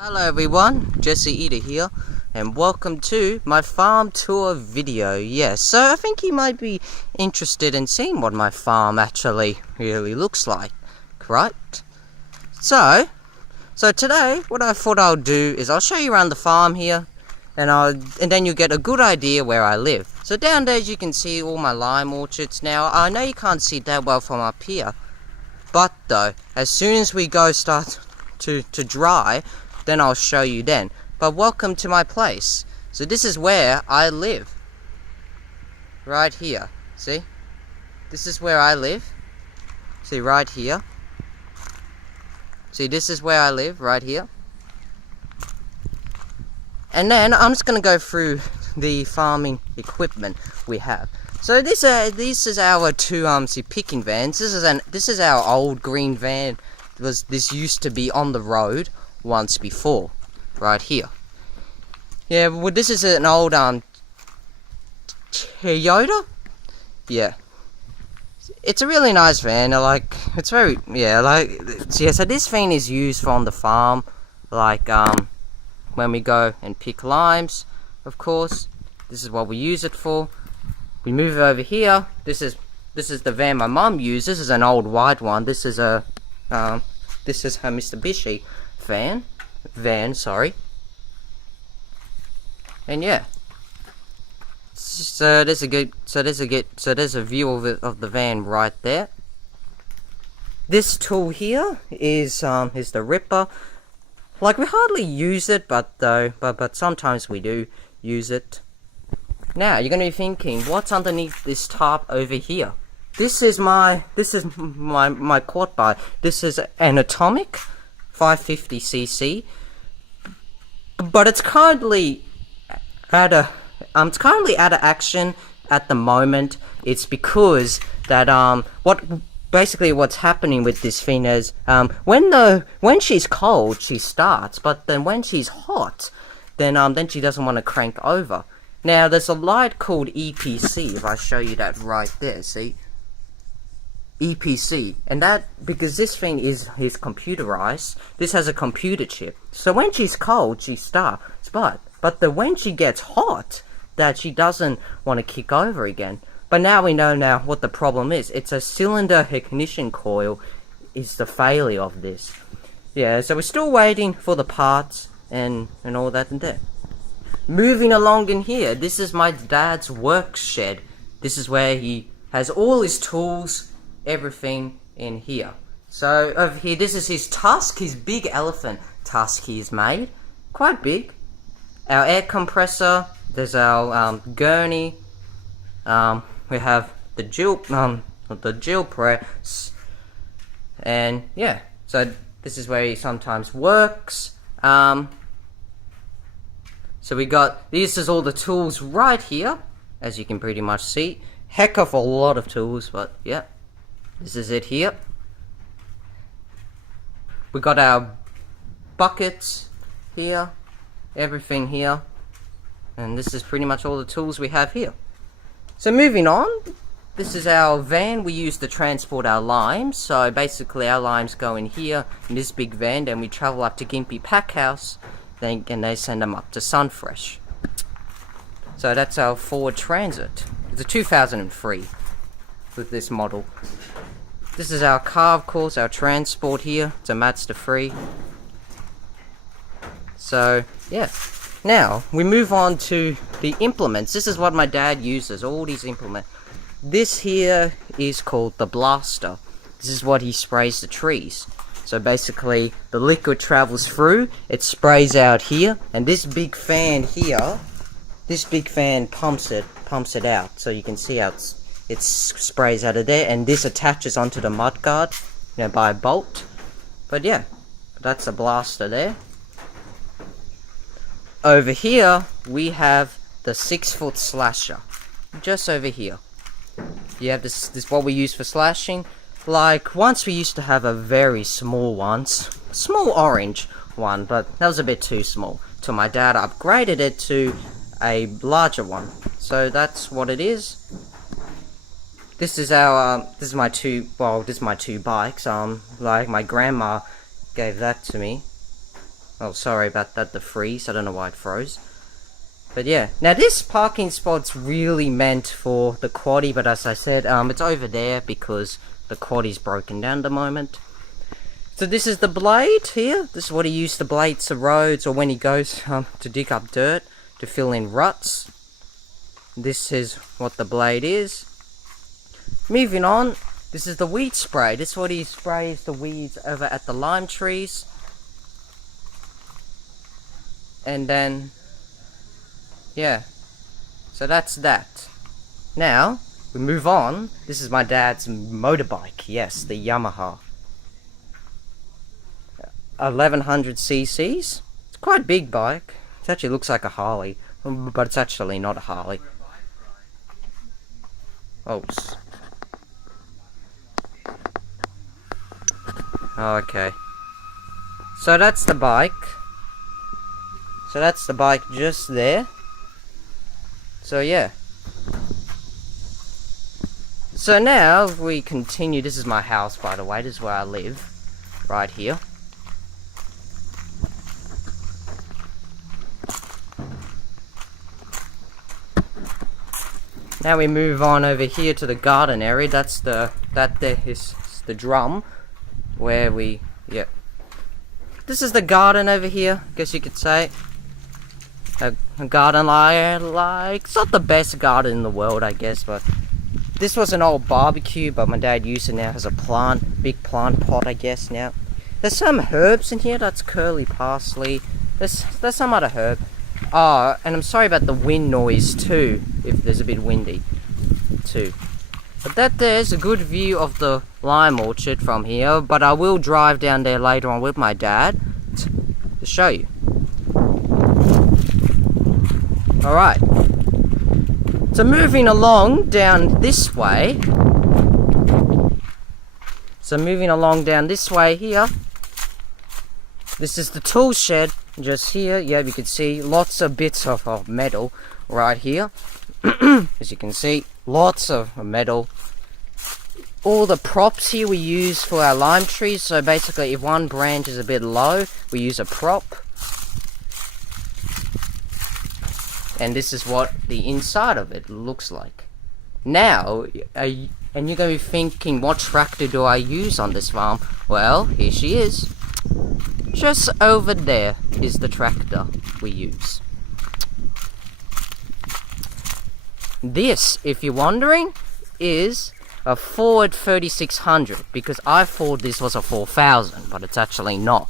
Hello everyone, Jesse Eater here, and welcome to my farm tour video. Yes, so I think you might be interested in seeing what my farm actually really looks like, right? So today, what I thought I'll do is I'll show you around the farm here, and then you'll get a good idea where I live. So down there you can see all my lime orchards. Now, I know you can't see that well from up here, but though, as soon as we start to dry, then I'll show you then. But welcome to my place. So this is where I live. Right here. See? This is where I live. See, right here. See, this is where I live, right here. And then I'm just going to go through the farming equipment we have. So this is our two picking vans. This is our old green van. This used to be on the road once before, right here. Yeah, well, this is an old Toyota. Yeah, it's a really nice van. So this van is used on the farm, when we go and pick limes. Of course, this is what we use it for. We move it over here. This is the van my mum uses. This is an old white one. This is her Mitsubishi van, sorry. And yeah, so there's a view of the van right there. This tool here is the ripper. Like, we hardly use it, but sometimes we do use it. Now you're gonna be thinking, what's underneath this tarp over here? This is my quad bike. This is an Atomic 550cc, but it's currently out of action at the moment. It's because that what's happening with this thing is when she's cold she starts, but then when she's hot, then she doesn't want to crank over. Now there's a light called EPC. If I show you that right there, see? EPC, and that because this thing is computerized. This has a computer chip, so when she's cold she starts, but when she gets hot, that she doesn't want to kick over again. But now we know what the problem is. It's a cylinder ignition coil is the failure of this. Yeah, so we're still waiting for the parts and all that and there. Moving along in here, this is my dad's work shed. This is where he has all his tools, everything in here. So over here, this is his tusk, his big elephant tusk he's made. Quite big. Our air compressor, there's our gurney. We have the drill press. And yeah, so this is where he sometimes works. So this is all the tools right here, as you can pretty much see. Heck of a lot of tools, but yeah. This is it here. We got our buckets here, everything here, and this is pretty much all the tools we have here. So moving on, this is our van we use to transport our limes. So basically our limes go in here in this big van, then we travel up to Gympie Packhouse, and they send them up to Sunfresh. So that's our Ford Transit. It's a 2003 with this model. This is our car, of course, our transport here. It's a Mazda 3. So, yeah. Now, we move on to the implements. This is what my dad uses, all these implements. This here is called the blaster. This is what he sprays the trees. So basically, the liquid travels through, it sprays out here, and this big fan here, pumps it out. So you can see how it sprays out of there, and this attaches onto the mud guard, by a bolt. But yeah, that's a blaster there. Over here we have the 6-foot slasher, just over here. You have this what we use for slashing. Like, once we used to have a very small one, small orange one, but that was a bit too small. So my dad upgraded it to a larger one. So that's what it is. This is my two bikes. Like, my grandma gave that to me. Oh, sorry about that, the freeze. I don't know why it froze. But yeah, now this parking spot's really meant for the quaddie, but as I said, it's over there because the quaddie's broken down at the moment. So this is the blade here. This is what he used to blade the roads, or when he goes to dig up dirt to fill in ruts. This is what the blade is. Moving on, this is the weed spray. This is what he sprays the weeds over at the lime trees. And then, yeah, so that's that. Now, we move on. This is my dad's motorbike. Yes, the Yamaha. 1100 cc's. It's quite a big bike. It actually looks like a Harley, but it's actually not a Harley. Oops. Okay. So that's the bike. So that's the bike just there. So yeah. So now if we continue, this is my house by the way, this is where I live. Right here. Now we move on over here to the garden area. That's that there is the drum where we, yeah. This is the garden over here, guess you could say. A garden like, it's not the best garden in the world, I guess, but this was an old barbecue, but my dad used it now as a big plant pot, I guess now. There's some herbs in here, that's curly parsley. There's some other herb. Oh, and I'm sorry about the wind noise too, if there's a bit windy too. But there's a good view of the lime orchard from here, but I will drive down there later on with my dad to show you. Alright. So moving along down this way. Here. This is the tool shed just here. Yeah, you can see lots of bits of metal right here. As you can see, lots of metal. All the props here we use for our lime trees. So basically, if one branch is a bit low, we use a prop. And this is what the inside of it looks like. Now, and you're going to be thinking, what tractor do I use on this farm? Well, here she is. Just over there is the tractor we use. This, if you're wondering, is a Ford 3600, because I thought this was a 4000, but it's actually not.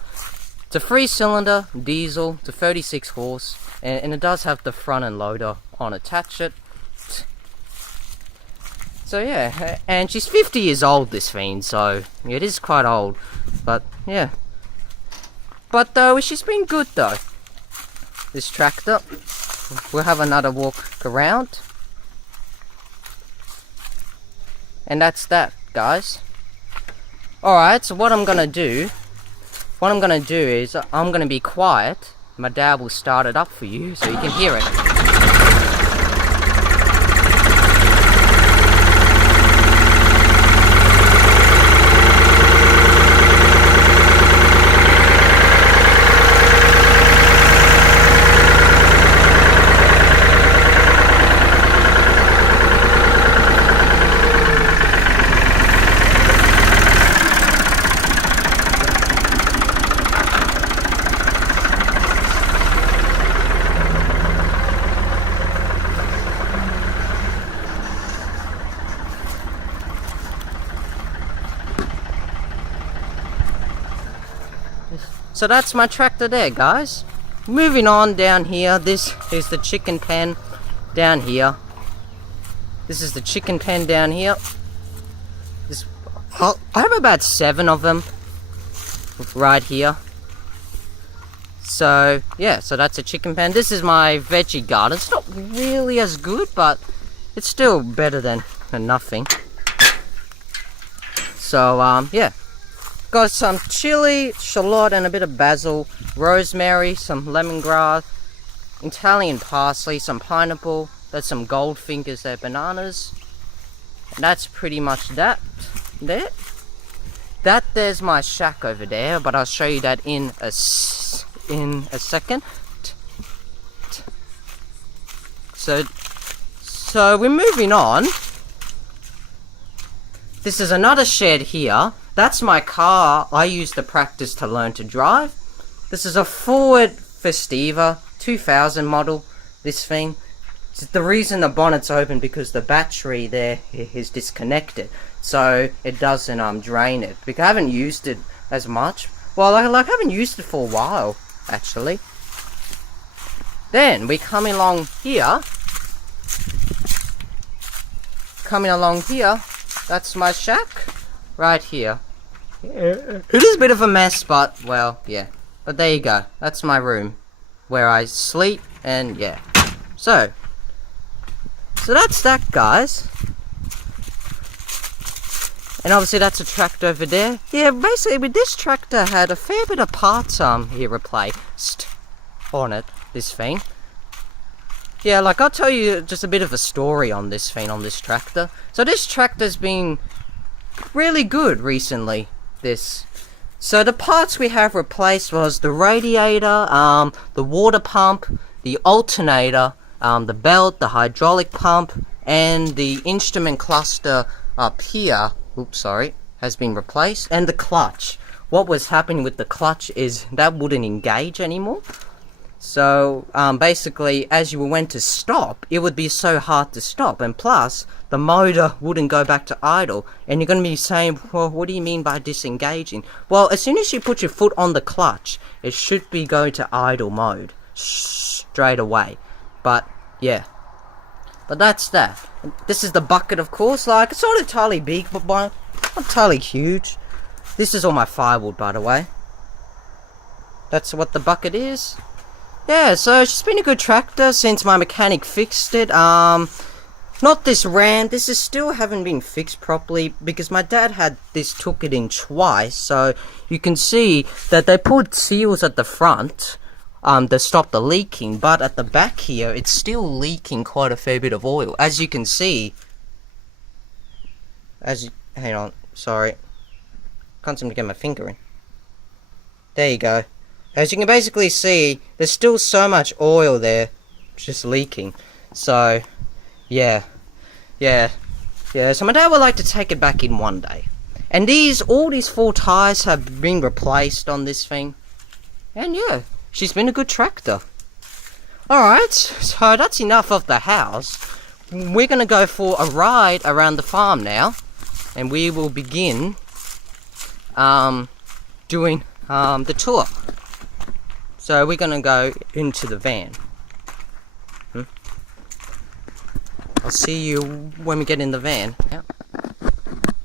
It's a 3-cylinder diesel, it's a 36 horse, and it does have the front end loader on attached it. So yeah, and she's 50 years old, this thing, so it is quite old, but yeah. But though, she's been good though, this tractor. We'll have another walk around. And that's that, guys. Alright, so what I'm gonna do is, I'm gonna be quiet. My dad will start it up for you so you can hear it. So that's my tractor there, guys. Moving on down here, this is the chicken pen down here. This is the chicken pen down here. I have about 7 of them right here. So yeah, so that's a chicken pen. This is my veggie garden. It's not really as good, but it's still better than nothing. So yeah. Got some chili, shallot, and a bit of basil, rosemary, some lemongrass, Italian parsley, some pineapple. There's some goldfingers there, bananas. And that's pretty much that there. There's my shack over there, but I'll show you that in in a second. So we're moving on. This is another shed here. That's my car I used to practice to learn to drive. This is a Ford Festiva 2000 model, this thing. The reason the bonnet's open because the battery there is disconnected, so it doesn't drain it. Because I haven't used it as much. Well, I haven't used it for a while, actually. Then we come along here. That's my shack right here. It is a bit of a mess, but well, yeah. But there you go. That's my room where I sleep, and yeah. So that's that, guys. And obviously that's a tractor over there. Yeah, basically this tractor had a fair bit of parts here replaced on it, this thing. Yeah, like I'll tell you just a bit of a story on this thing, on this tractor. So this tractor's been really good recently, So the parts we have replaced was the radiator, the water pump, the alternator, the belt, the hydraulic pump, and the instrument cluster up here, has been replaced, and the clutch. What was happening with the clutch is that wouldn't engage anymore. So basically, as you went to stop, it would be so hard to stop, and plus the motor wouldn't go back to idle. And you're going to be saying, well, what do you mean by disengaging? Well, as soon as you put your foot on the clutch, it should be going to idle mode straight away. But yeah, but that's that. This is the bucket, of course. Like, it's not entirely big, but not entirely huge. This is all my firewood, by the way. That's what the bucket is. Yeah, so it's just been a good tractor since my mechanic fixed it. Not this ram. This is still haven't been fixed properly because my dad had this took it in twice. So you can see that they put seals at the front to stop the leaking, but at the back here it's still leaking quite a fair bit of oil, as you can see. Hang on, sorry, can't seem to get my finger in. There you go. As you can basically see, there's still so much oil there just leaking. So yeah, so my dad would like to take it back in one day. And all these 4 tires have been replaced on this thing. And yeah, she's been a good tractor. Alright, so that's enough of the house. We're gonna go for a ride around the farm now, and we will begin doing the tour. So we're gonna go into the van. I'll see you when we get in the van. Yeah.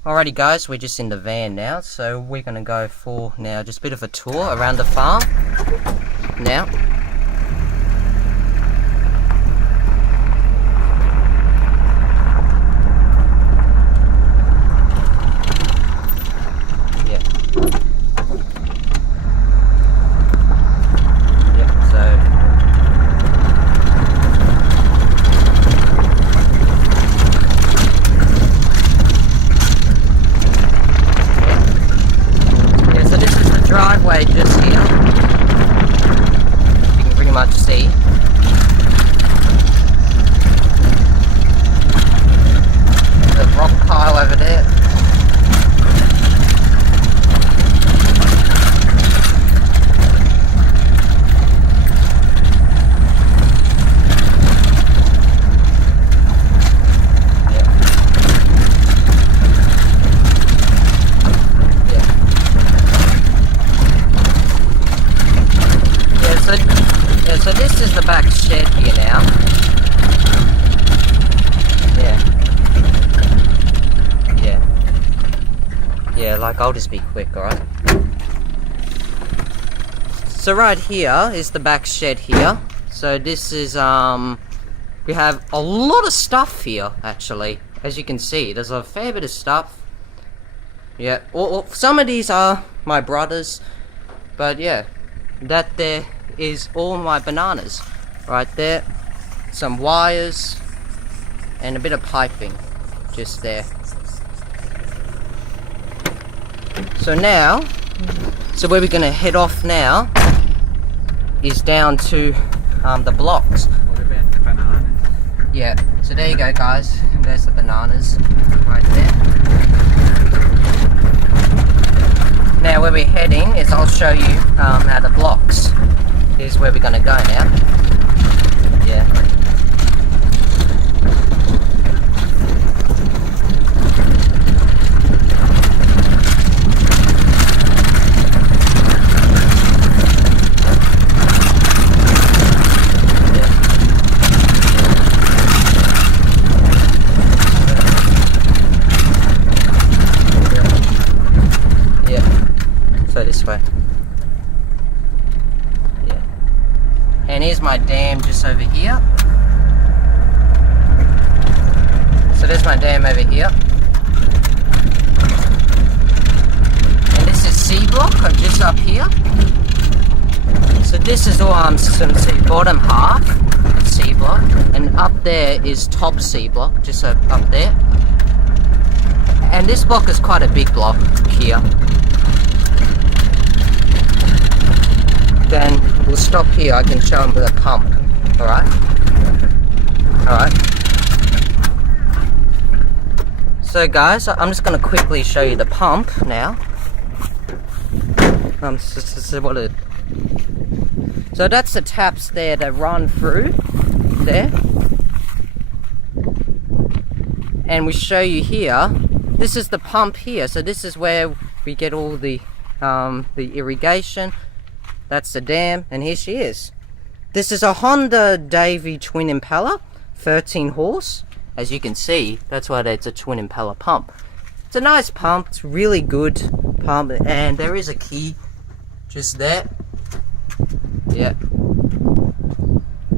Alrighty guys, we're just in the van now, so we're gonna go for now just a bit of a tour around the farm now. Driveway just here, you can pretty much see. There's a rock pile over there. So this is the back shed here now. Yeah, like I'll just be quick, alright? So right here is the back shed here. So this is, we have a lot of stuff here, actually. As you can see, there's a fair bit of stuff. Yeah, some of these are my brother's, but yeah, that there is all my bananas right there, some wires and a bit of piping just there. So where we're gonna head off now is down to the blocks. What about the bananas? Yeah, so there you go guys, there's the bananas right there. Now where we're heading is, I'll show you how the blocks is where we're going to go now. Yeah. So this way. Yeah. And here's my dam just over here. So there's my dam over here. And this is C block, just up here. So this is all some bottom half C block, and up there is top C block, just up there. And this block is quite a big block here. Then we'll stop here. I can show them the pump. Alright? Alright. So guys, I'm just going to quickly show you the pump now. So that's the taps there that run through there. And we show you here, this is the pump here. So this is where we get all the irrigation. That's the dam, and here she is. This is a Honda Davy twin impeller, 13 horse. As you can see, that's why it's a twin impeller pump. It's a nice pump, it's really good pump, and there is a key just there. Yeah.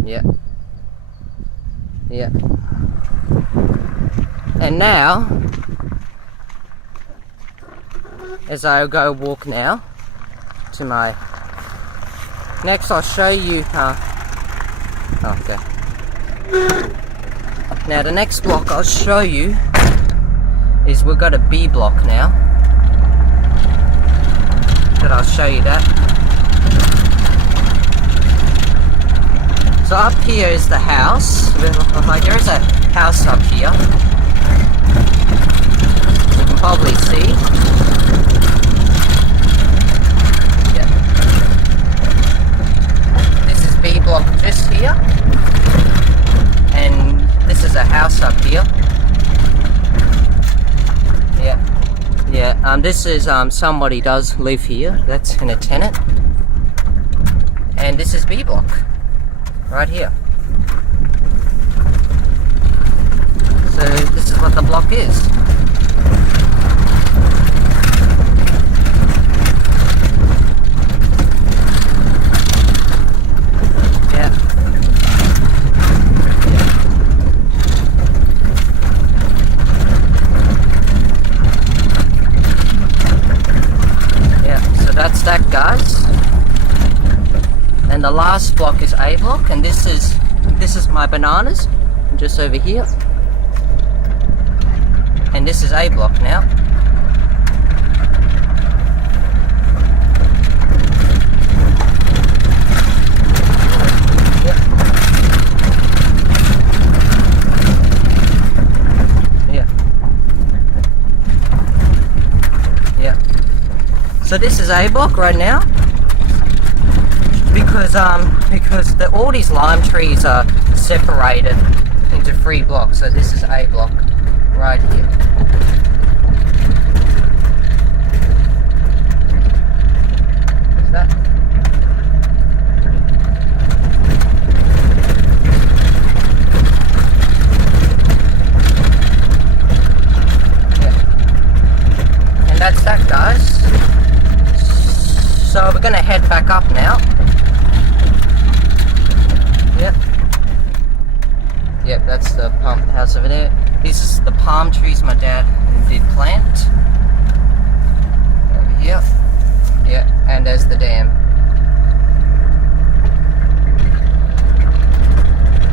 Yeah. Yeah. And now, as I go walk now to my next, I'll show you okay. Now the next block I'll show you is we've got a B block now. But I'll show you that. So up here is the house. Like there is a house up here. You can probably see. B block just here, and this is a house up here. Yeah, this is somebody does live here. That's a tenant, and this is B block right here. So this is what the block is. That's that, guys. And the last block is A block, and this is my bananas just over here. And this is A block now. So this is A block right now, because all these lime trees are separated into 3 blocks. So this is A block right here. Is that? Yeah. And that's that, guys. So we're gonna head back up now. Yep. Yep, that's the pump house over there. This is the palm trees my dad did plant. Over here. Yeah, and there's the dam.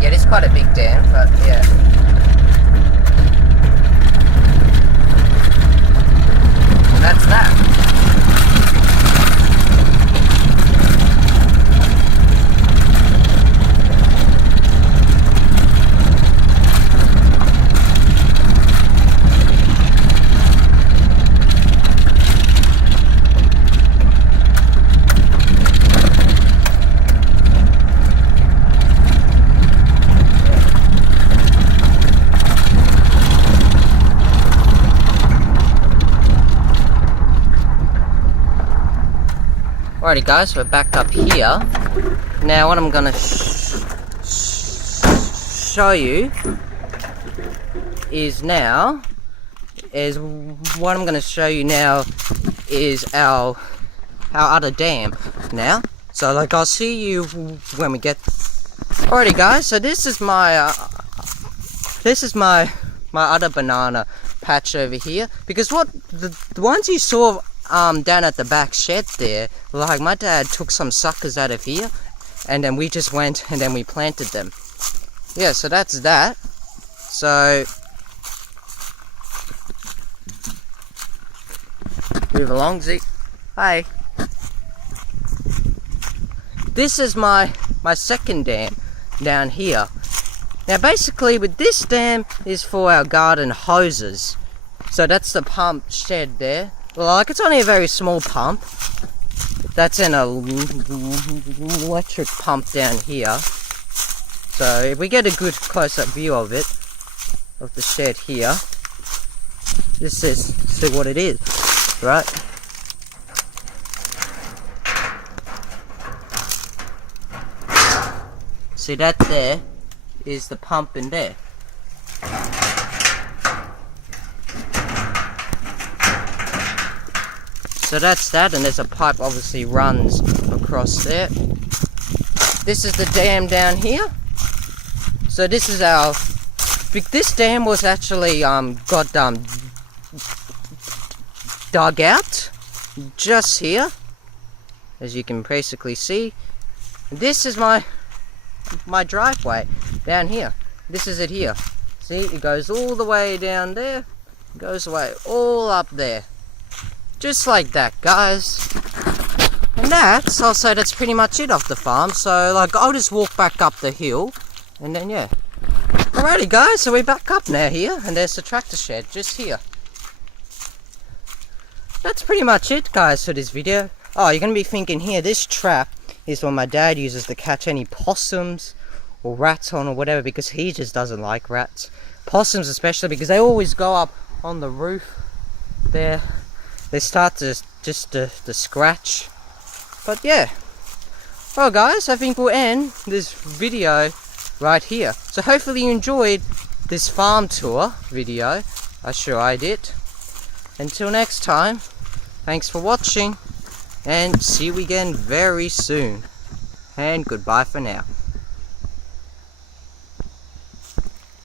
Yeah, it is quite a big dam, but yeah. And that's that. Alrighty guys, we're back up here. Now what I'm gonna show you is our other dam now. So like I'll see you when we get. Alrighty guys, so this is my other banana patch over here, because what the ones you saw down at the back shed there, like my dad took some suckers out of here and then we just went and then we planted them. Yeah, so that's that. So move along, Zeke. Hi. This is my second dam down here. Now basically with this dam is for our garden hoses. So that's the pump shed there. Well, like it's only a very small pump. That's an electric pump down here. So if we get a good close-up view of it, of the shed here, this is, see what it is, right? See that there is the pump in there. So that's that, and there's a pipe obviously runs across there. This is the dam down here. So this is this dam was actually got dug out just here, as you can basically see. This is my driveway down here. This is it here. See, it goes all the way down there, goes away all up there, just like that, guys. And I'll say that's pretty much it off the farm. So like I'll just walk back up the hill and then yeah. Alrighty guys, so we're back up now here, and there's the tractor shed just here. That's pretty much it guys for this video. Oh, you're gonna be thinking here, this trap is what my dad uses to catch any possums or rats on or whatever, because he just doesn't like rats. Possums especially, because they always go up on the roof there. They start to scratch. But yeah. Well guys, I think we'll end this video right here. So hopefully you enjoyed this farm tour video. I'm sure I did. Until next time, thanks for watching, and see you again very soon. And goodbye for now.